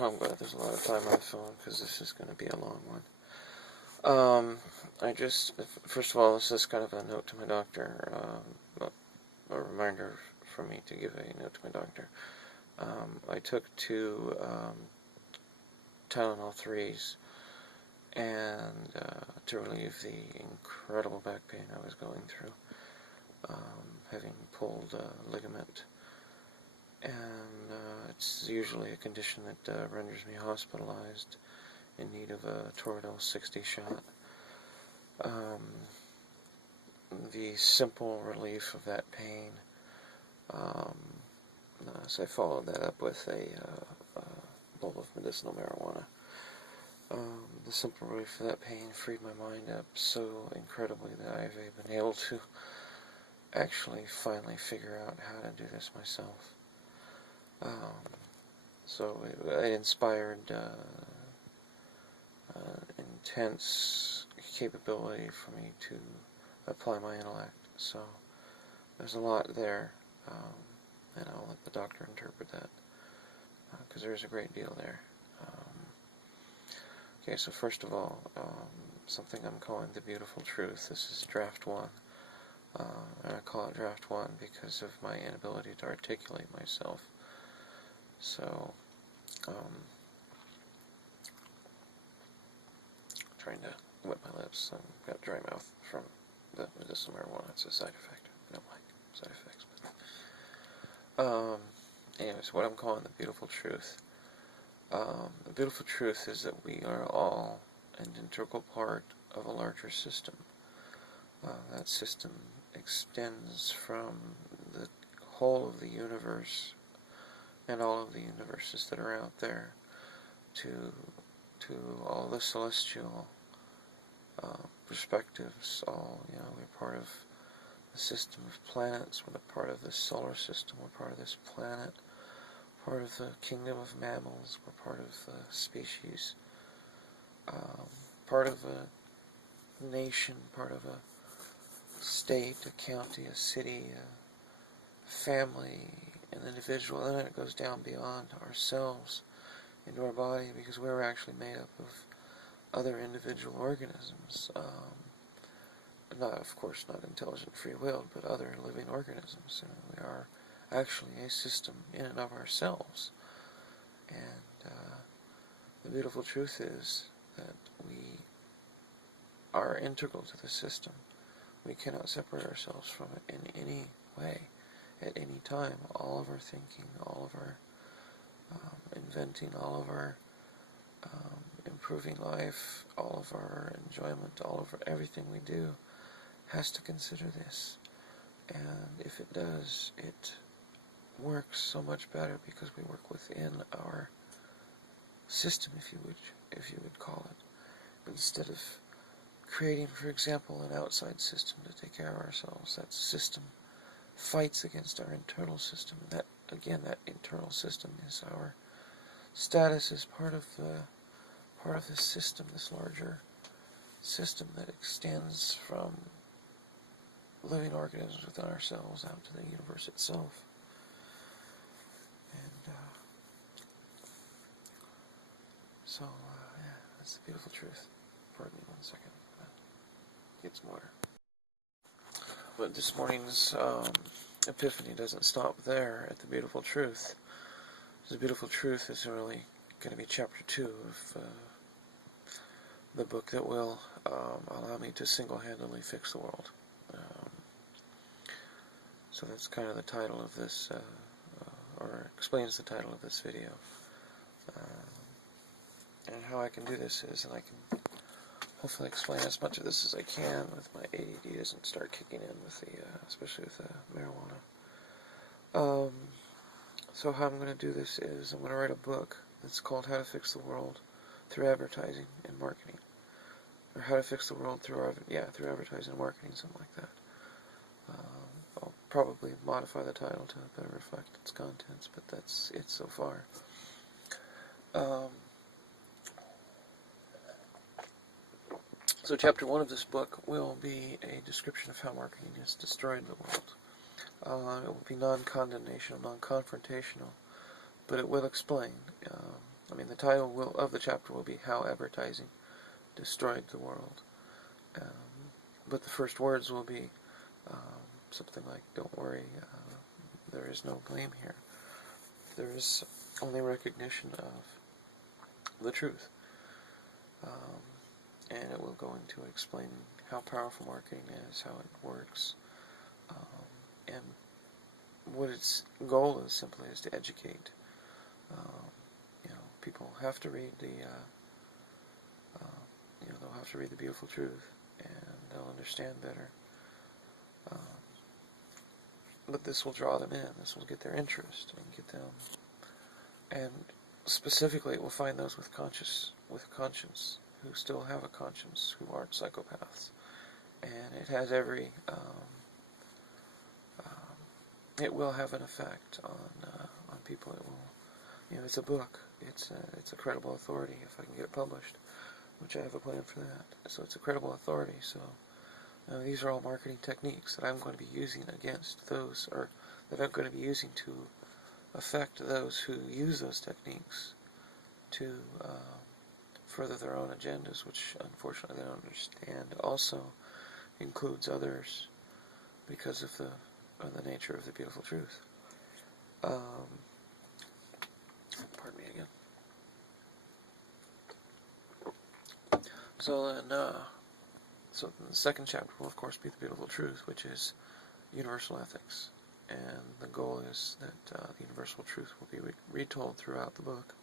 I'm glad there's a lot of time on the phone, because this is going to be a long one. First of all, this is kind of a note to my doctor, a reminder for me to give a note to my doctor. I took 2 Tylenol 3s, and to relieve the incredible back pain I was going through, having pulled a ligament. And it's usually a condition that renders me hospitalized, in need of a Toradol 60 shot. The simple relief of that pain, so I followed that up with a bowl of medicinal marijuana. The simple relief of that pain freed my mind up so incredibly that I've been able to actually finally figure out how to do this myself. So it inspired intense capability for me to apply my intellect. So there's a lot there, and I'll let the doctor interpret that, because there's a great deal there. Okay, so first of all, something I'm calling the beautiful truth. This is draft 1. And I call it draft 1 because of my inability to articulate myself. So, trying to wet my lips. I've got dry mouth from the medicinal marijuana. It's a side effect. I don't like side effects. But, anyways, what I'm calling the beautiful truth. The beautiful truth is that we are all an integral part of a larger system. That system extends from the whole of the universe and all of the universes that are out there to all the celestial perspectives. We're part of the system of planets. We're part of this solar system. We're part of this planet. Part of the kingdom of mammals. We're part of the species. Part of a nation. Part of a state, a county, a city, a family, an individual, and then it goes down beyond ourselves into our body, because we're actually made up of other individual organisms. Of course, not intelligent free-willed, but other living organisms. We are actually a system in and of ourselves. And the beautiful truth is that we are integral to the system. We cannot separate ourselves from it in any way, at any time. All of our thinking, all of our inventing, all of our improving life, all of our enjoyment, all of everything we do has to consider this. And if it does, it works so much better because we work within our system, if you would call it, instead of creating, for example, an outside system to take care of ourselves. That system fights against our internal system. That internal system is our status as part of this system, this larger system that extends from living organisms within ourselves out to the universe itself. And that's the beautiful truth. Pardon me 1 second. Get some water. But this morning's epiphany doesn't stop there at the beautiful truth. The beautiful truth is really going to be chapter 2 of the book that will allow me to single-handedly fix the world. So that's kind of the title of this, or explains the title of this video. And how I can do this is, and I can hopefully explain as much of this as I can with my ADD doesn't start kicking in with the, especially with the marijuana. So how I'm going to do this is I'm going to write a book that's called How to Fix the World Through Advertising and Marketing. Or How to Fix the World through Advertising and Marketing, something like that. I'll probably modify the title to better reflect its contents, but that's it so far. So chapter 1 of this book will be a description of how marketing has destroyed the world. It will be non-condemnational, non-confrontational, but it will explain the title of the chapter will be How Advertising Destroyed the World. But the first words will be something like, don't worry, there is no blame here. There is only recognition of the truth. And it will go into explaining how powerful marketing is, how it works, and what its goal is simply is to educate. People have to read they'll have to read the beautiful truth, and they'll understand better. But this will draw them in. This will get their interest and get them. And specifically, it will find those with conscience, who still have a conscience, who aren't psychopaths. And it has every. It will have an effect on people. It will. It's a book. It's a credible authority if I can get it published, which I have a plan for that. So it's a credible authority. So these are all marketing techniques that I'm going to be using against those, or that I'm going to be using to affect those who use those techniques to further their own agendas, which unfortunately they don't understand. Also includes others because of the nature of the beautiful truth. Pardon me again. So then, the second chapter will of course be the beautiful truth, which is universal ethics, and the goal is that the universal truth will be retold throughout the book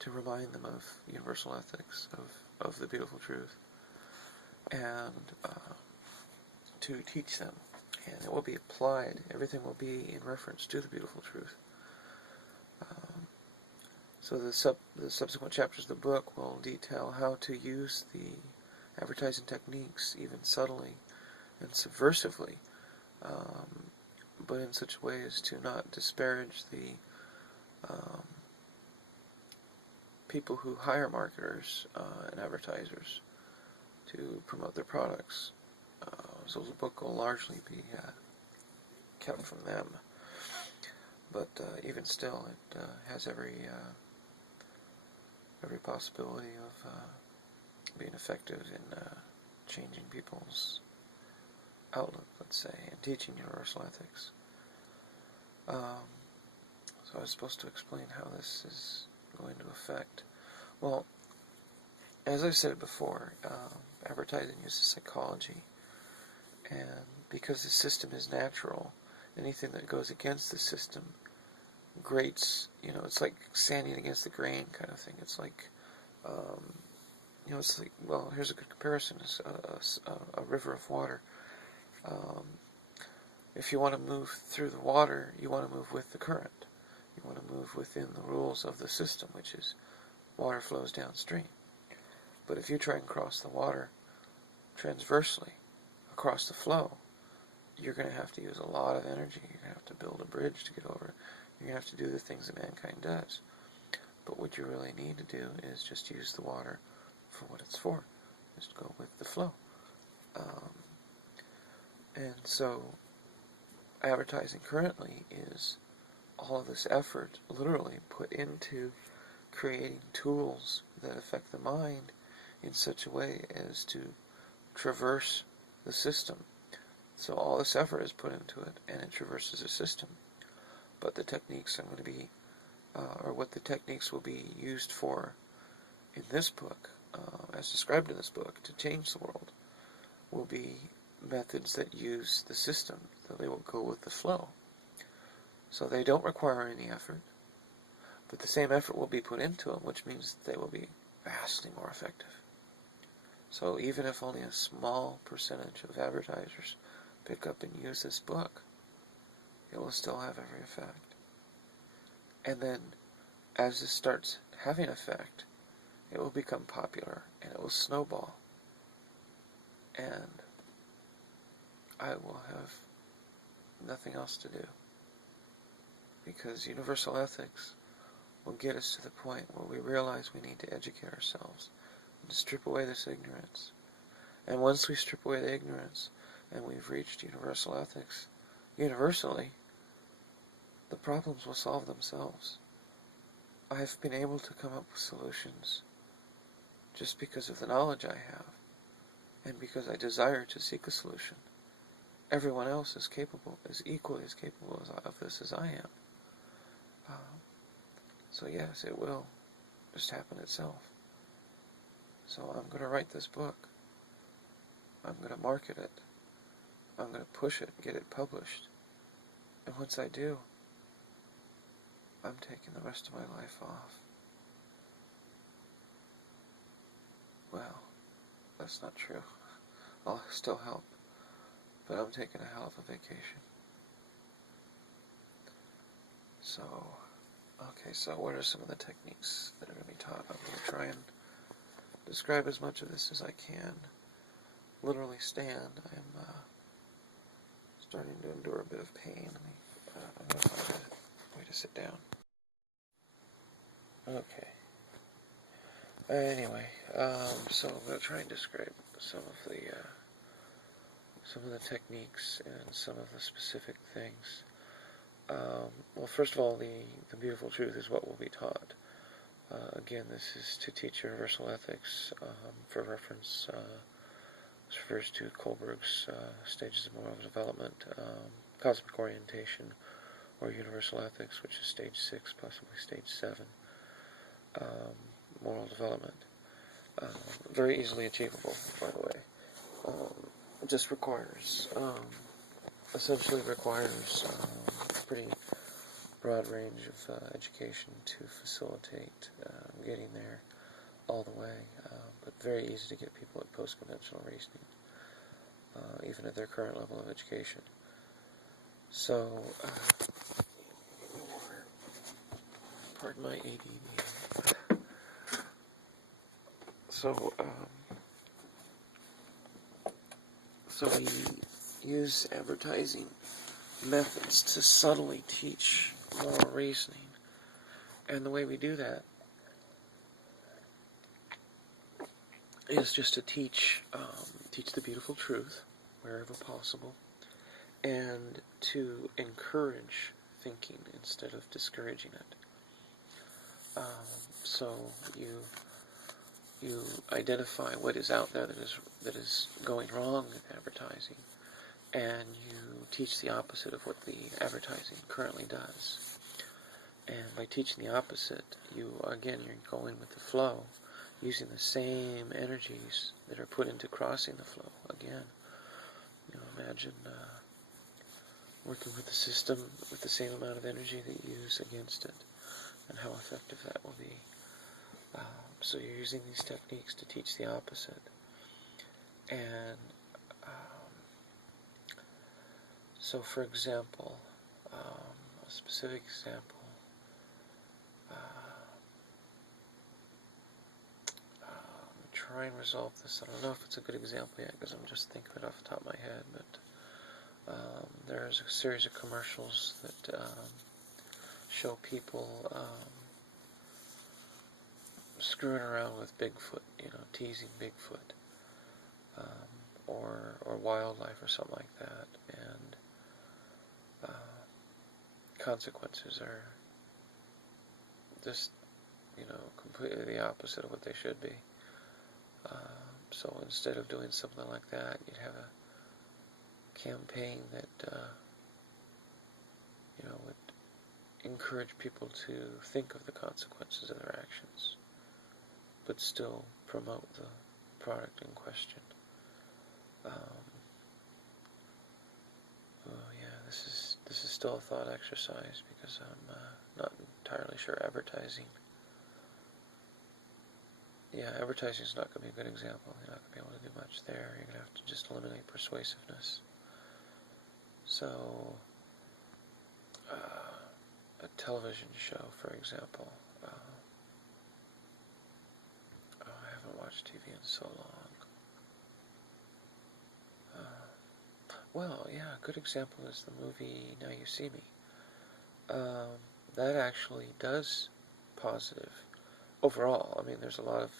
to remind them of universal ethics, of the beautiful truth, and to teach them. And it will be applied. Everything will be in reference to the beautiful truth. So the subsequent chapters of the book will detail how to use the advertising techniques, even subtly and subversively, but in such a way as to not disparage the people who hire marketers and advertisers to promote their products. So the book will largely be kept from them, but even still, it has every possibility of being effective in changing people's outlook, let's say, and teaching universal ethics. So I was supposed to explain how this is going to affect. Well, as I've said before, advertising uses psychology, and because the system is natural, anything that goes against the system grates. It's like sanding against the grain kind of thing. It's like, it's like, well, here's a good comparison. It's a river of water. If you want to move through the water, you want to move with the current. You want to move within the rules of the system, which is water flows downstream. But if you try and cross the water transversely across the flow, you're going to have to use a lot of energy. You're going to have to build a bridge to get over it. You're going to have to do the things that mankind does. But what you really need to do is just use the water for what it's for. Just go with the flow. And so advertising currently is all of this effort literally put into creating tools that affect the mind in such a way as to traverse the system. So all this effort is put into it, and it traverses the system. But the techniques I'm going to be, or what the techniques will be used for in this book, as described in this book, to change the world, will be methods that use the system, so they will go with the flow. So they don't require any effort, but the same effort will be put into them, which means they will be vastly more effective. So even if only a small percentage of advertisers pick up and use this book, it will still have every effect. And then, as this starts having effect, it will become popular, and it will snowball. And I will have nothing else to do. Because universal ethics will get us to the point where we realize we need to educate ourselves and to strip away this ignorance. And once we strip away the ignorance and we've reached universal ethics, universally, the problems will solve themselves. I've been able to come up with solutions just because of the knowledge I have, and because I desire to seek a solution. Everyone else is equally as capable of this as I am. So yes, it will just happen itself. So I'm going to write this book. I'm going to market it. I'm going to push it, get it published. And once I do, I'm taking the rest of my life off. Well, that's not true. I'll still help. But I'm taking a hell of a vacation. So, okay, so what are some of the techniques that are going to be taught? I'm going to try and describe as much of this as I can. Literally stand. I'm starting to endure a bit of pain. I'm going to find a way to sit down. Okay. Anyway, so I'm going to try and describe some of the techniques and some of the specific things. Well, first of all, the beautiful truth is what will be taught. Again, this is to teach universal ethics. For reference, this refers to Kohlberg's stages of moral development, cosmic orientation, or universal ethics, which is stage 6, possibly stage 7. Moral development. Very easily achievable, by the way. It just essentially requires a pretty broad range of education to facilitate getting there all the way, but very easy to get people at post-conventional reasoning, even at their current level of education. So, pardon my ADD. So we use advertising methods to subtly teach moral reasoning, and the way we do that is just to teach the beautiful truth wherever possible, and to encourage thinking instead of discouraging it. So you identify what is out there that is going wrong in advertising, and you teach the opposite of what the advertising currently does. And by teaching the opposite, you're going with the flow, using the same energies that are put into crossing the flow. Again, imagine working with the system with the same amount of energy that you use against it, and how effective that will be. So you're using these techniques to teach the opposite. And so, for example, a specific example, try and resolve this. I don't know if it's a good example yet because I'm just thinking of it off the top of my head, but there's a series of commercials that show people screwing around with Bigfoot, teasing Bigfoot, or wildlife or something like that, and consequences are just, completely the opposite of what they should be. So instead of doing something like that, you'd have a campaign that, would encourage people to think of the consequences of their actions, but still promote the product in question. This is still a thought exercise because I'm not entirely sure advertising. Yeah, advertising is not going to be a good example. You're not going to be able to do much there. You're going to have to just eliminate persuasiveness. So, a television show, for example. I haven't watched TV in so long. Well, yeah, a good example is the movie Now You See Me. That actually does positive overall. I mean, there's a lot of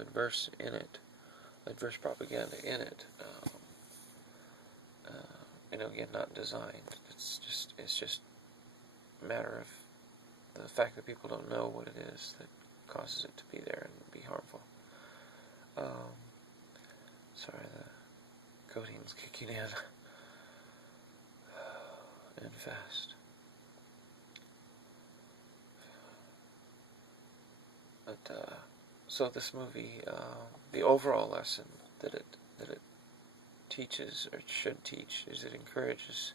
adverse adverse propaganda in it. Again, not designed. It's just a matter of the fact that people don't know what it is that causes it to be there and be harmful. Sorry, the codeine's kicking in and fast. But so this movie, the overall lesson that it teaches, or it should teach, is it encourages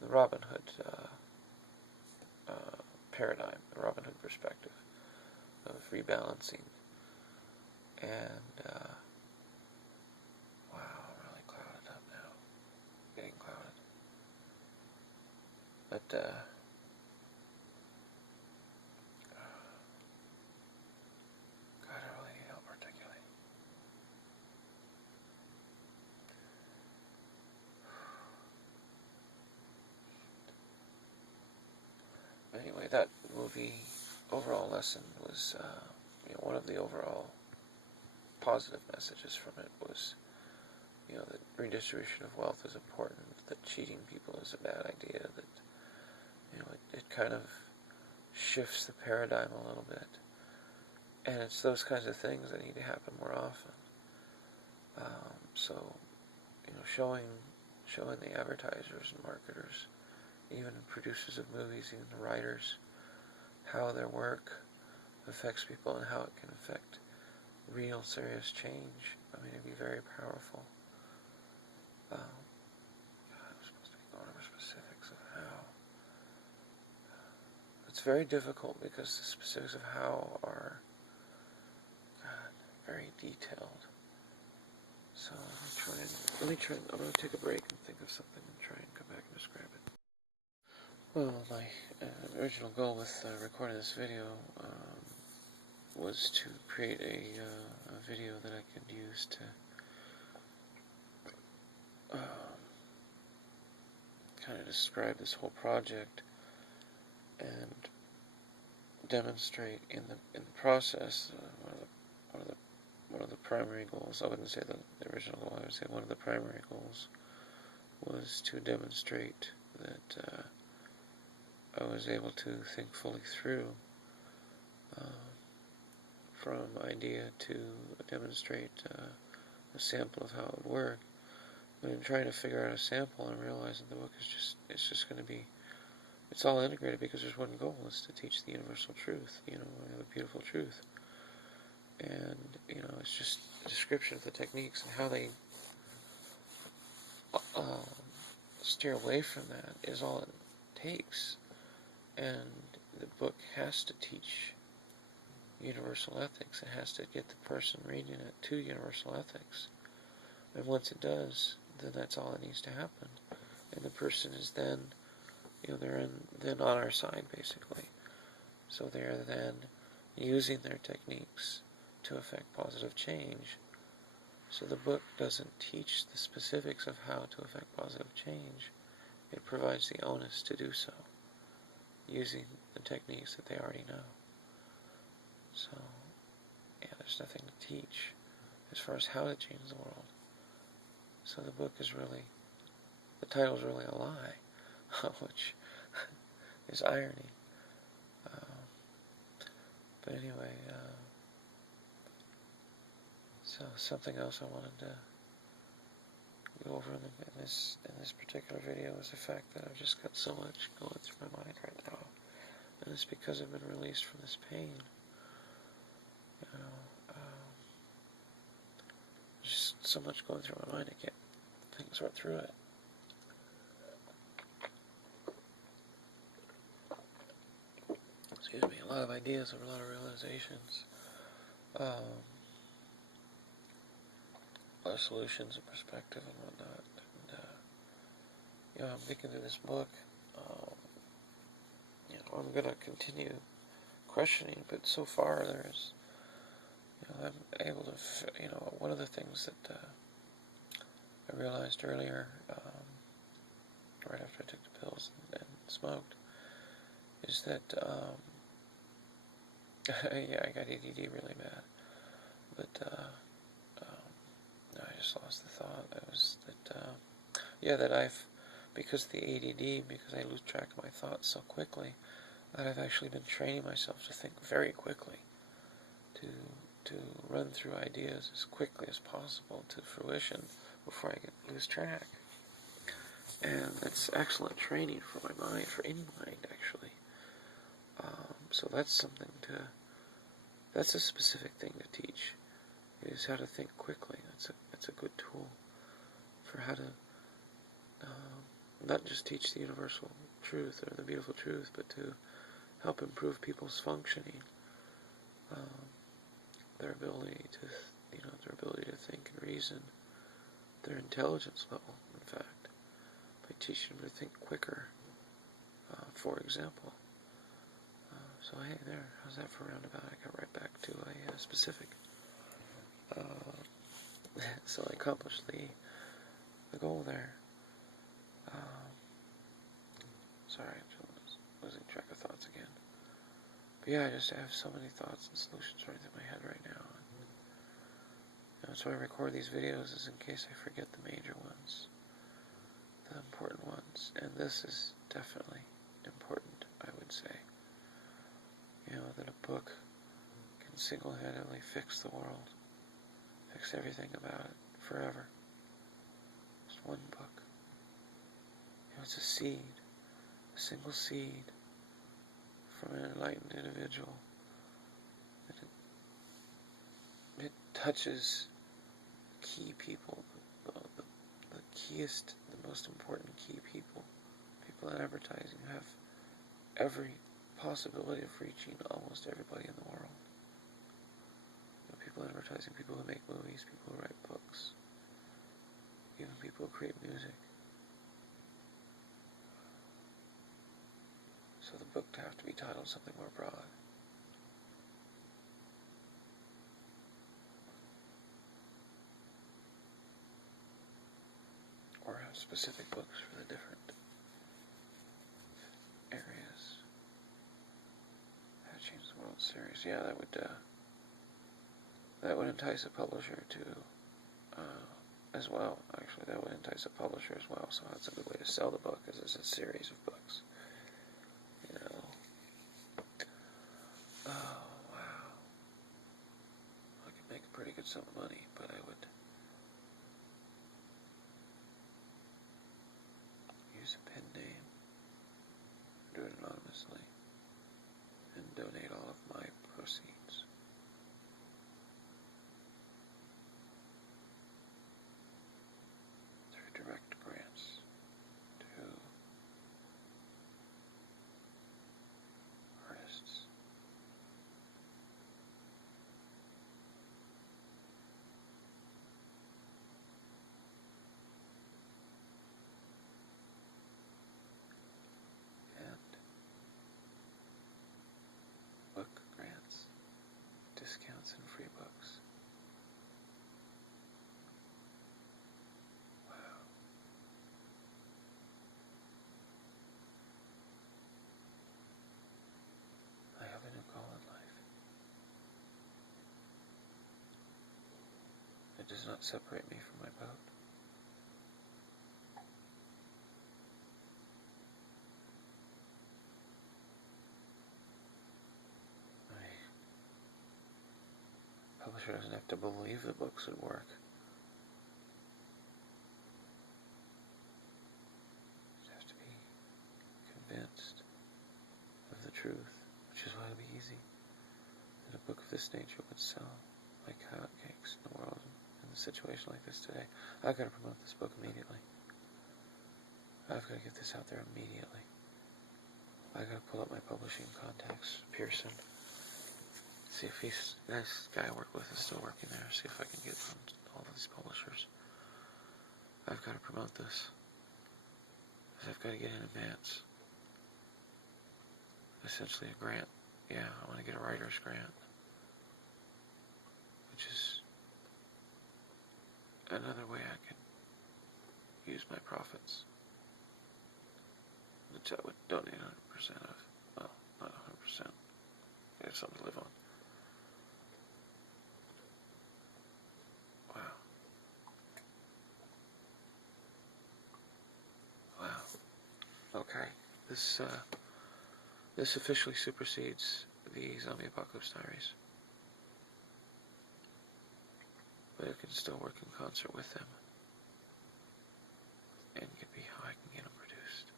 the Robin Hood paradigm, the Robin Hood perspective of rebalancing. And wow, I'm really clouded up now. Getting clouded. But God, I really need help articulating. Anyway, that movie overall lesson was, one of the overall positive messages from it was, that redistribution of wealth is important, that cheating people is a bad idea, that, it kind of shifts the paradigm a little bit. And it's those kinds of things that need to happen more often. So, showing the advertisers and marketers, even producers of movies, even the writers, how their work affects people and how it can affect real, serious change. I mean, it'd be very powerful. I'm supposed to be going over specifics of how. It's very difficult because the specifics of how are, very detailed. So let me try, I'm going to take a break and think of something and try and come back and describe it. Well, my original goal with recording this video was to create a video that I could use to kind of describe this whole project and demonstrate in the process one of the primary goals. I wouldn't say the original goal. I would say one of the primary goals was to demonstrate that I was able to think fully through from idea to demonstrate a sample of how it would work. But in trying to figure out a sample, I realized that the book is just going to be, it's all integrated because there's one goal, is to teach the universal truth, the beautiful truth. And, it's just a description of the techniques and how they steer away from that is all it takes. And the book has to teach universal ethics. It has to get the person reading it to universal ethics. And once it does, then that's all that needs to happen. And the person is then, they're then on our side, basically. So they're then using their techniques to affect positive change. So the book doesn't teach the specifics of how to affect positive change. It provides the onus to do so, using the techniques that they already know. So, there's nothing to teach as far as how to change the world. So the book is really, the title's really a lie, which is irony. But anyway, so something else I wanted to go over in this particular video is the fact that I've just got so much going through my mind right now, and it's because I've been released from this pain. Just so much going through my mind, I can't sort through it. Excuse me, a lot of ideas, a lot of realizations, a lot of solutions and perspective and whatnot. And, I'm thinking through this book. I'm going to continue questioning, but so far there's, I'm able to, one of the things that I realized earlier, right after I took the pills and smoked, is that, yeah, I got ADD really bad, but, no, I just lost the thought. It was that, that because of the ADD, because I lose track of my thoughts so quickly, that I've actually been training myself to think very quickly, to run through ideas as quickly as possible to fruition before I lose track. And it's excellent training for my mind, for any mind actually. So that's that's a specific thing to teach, is how to think quickly. That's a good tool for how to not just teach the universal truth or the beautiful truth, but to help improve people's functioning, their ability to, their ability to think and reason, their intelligence level, in fact, by teaching them to think quicker, for example. So hey, there, how's that for a roundabout? I got right back to a specific. So I accomplished the goal there. Sorry, I'm losing track of thoughts again. But yeah, I just have so many thoughts and solutions running through my head right now. And so I record these videos is in case I forget the major ones, the important ones. And this is definitely important, I would say. That a book can single-handedly fix the world, fix everything about it, forever. Just one book. It's a seed, a single seed from an enlightened individual. It touches key people, the keyest, the most important key people in advertising who have every possibility of reaching almost everybody in the world. People in advertising, people who make movies, people who write books, even people who create music. So the book would have to be titled something more broad. Or have specific books for the different areas. How to Change the World series. Yeah, that would entice a publisher to, as well. Actually, that would entice a publisher as well. So that's a good way to sell the book, is it's a series of books. Oh, wow. I could make a pretty good sum of money, but I would use a pen name, do it anonymously, and donate all of my proceeds through direct grants to artists. And book grants, discounts, and free books. Wow. I have a new goal in life. It does not separate me from my boat. My publisher doesn't have to believe the books would work. Just have to be convinced of the truth, which is why it'll be easy. That a book of this nature would sell like hotcakes in the world in a situation like this today. I've got to promote this book immediately. I've got to get this out there immediately. I've got to pull up my publishing contacts, Pearson. See if this guy I work with is still working there. See if I can get from all of these publishers. I've got to promote this. I've got to get in advance. Essentially a grant. Yeah, I want to get a writer's grant, which is another way I can use my profits, which I would donate 100% of. Well, not 100%. I have something to live on. Wow. Wow. Okay. This This officially supersedes the Zombie Apocalypse Diaries, but it can still work in concert with them, and could be how I can get them produced.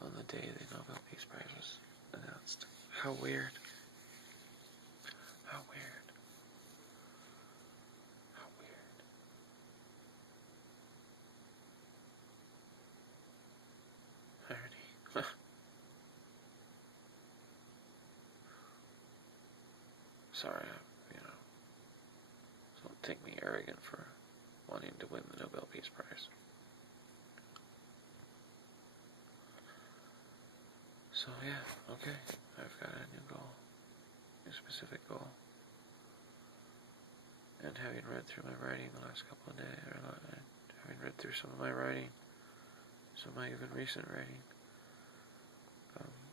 On the day the Nobel Peace Prize was announced. How weird. How weird. How weird. Irony. Sorry, don't think me arrogant for wanting to win the Nobel Peace Prize. So yeah, okay, I've got a new goal, a specific goal, and having read through my writing the last couple of days, or having read through some of my writing, some of my even recent writing,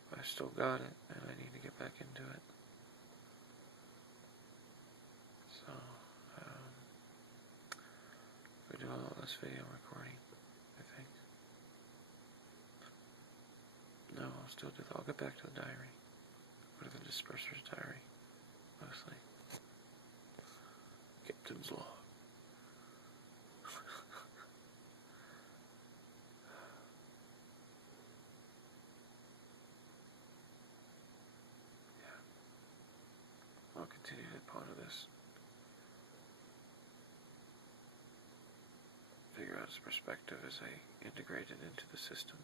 I still got it, and I need to get back into it. So, we do all this video recording, I think. No, I'll get back to the diary. Go to the disperser's diary, mostly. Captain's log. Yeah. I'll continue to ponder this. Figure out its perspective as I integrate it into the system.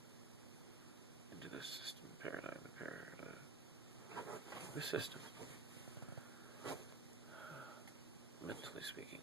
Into the system paradigm, the system. Mentally speaking.